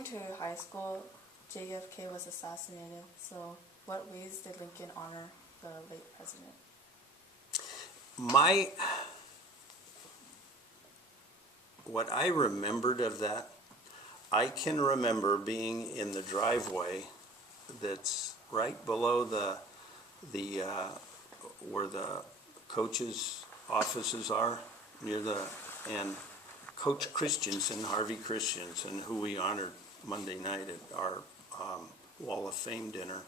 going to high school, JFK was assassinated. So what ways did Lincoln honor the late president? What I remembered of that, I can remember being in the driveway that's right below the where the coaches' offices are, and Coach Christensen, Harvey Christensen, who we honored Monday night at our Wall of Fame dinner,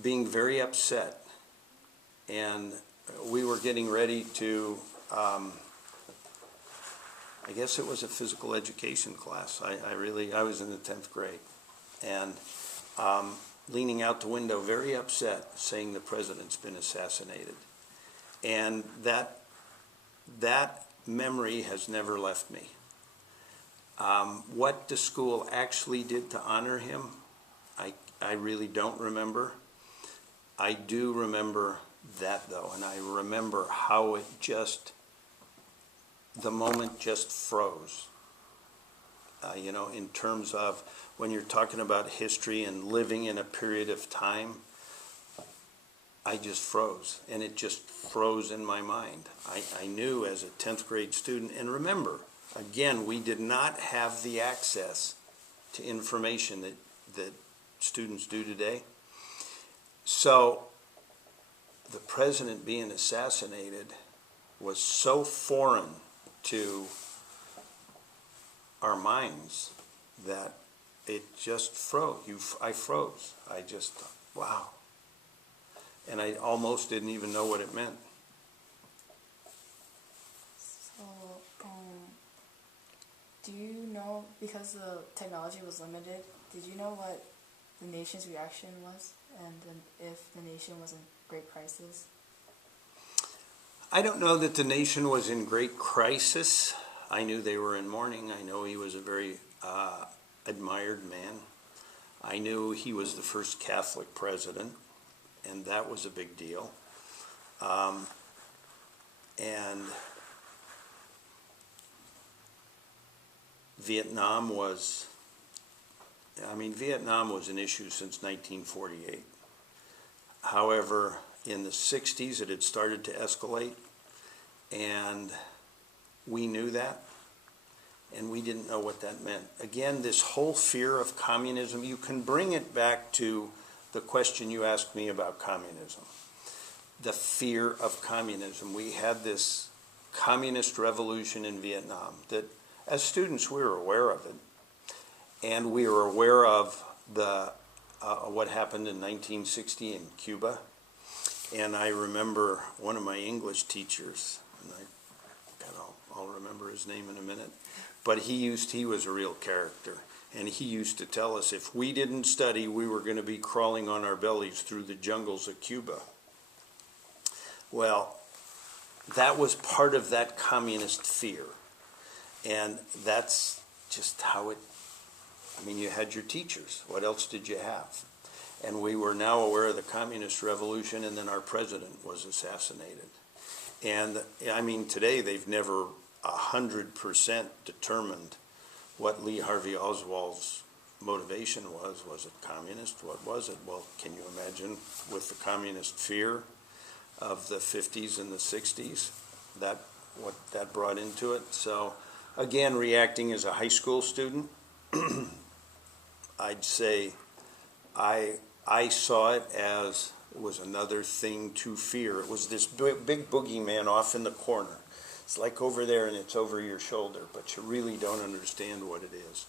being very upset. And we were getting ready to, I guess it was a physical education class. I was in the 10th grade. And leaning out the window, very upset, saying the president's been assassinated. And that memory has never left me. What the school actually did to honor him, I really don't remember. I do remember that, though, and I remember how it just, the moment just froze. You know, in terms of when you're talking about history and living in a period of time, I just froze, and it just froze in my mind. I knew as a 10th grade student, and remember, again, we did not have the access to information that students do today. So the president being assassinated was so foreign to our minds that it just froze. I froze. I just thought, wow. And I almost didn't even know what it meant. So, do you know, because the technology was limited, did you know what the nation's reaction was, and if the nation was in great crisis? I don't know that the nation was in great crisis. I knew they were in mourning. I know he was a very admired man. I knew he was the first Catholic president, and that was a big deal. And Vietnam was an issue since 1948. However, in the 60s, it had started to escalate, and we knew that, and we didn't know what that meant. Again, this whole fear of communism, you can bring it back to the question you asked me about communism. The fear of communism. We had this communist revolution in Vietnam that, as students, we were aware of it, and we were aware of what happened in 1960 in Cuba. And I remember one of my English teachers, and I'll remember his name in a minute, but he was a real character, and he used to tell us if we didn't study, we were going to be crawling on our bellies through the jungles of Cuba. Well, that was part of that communist fear, and that's just how it, you had your teachers. What else did you have? And we were now aware of the communist revolution, and then our president was assassinated. And today they've never 100% determined what Lee Harvey Oswald's motivation was. Was it communist? What was it? Well, can you imagine with the communist fear of the 50s and the 60s, what that brought into it? So again, reacting as a high school student, I'd say I saw it as it was another thing to fear. It was this big boogeyman off in the corner. It's like over there and it's over your shoulder, but you really don't understand what it is.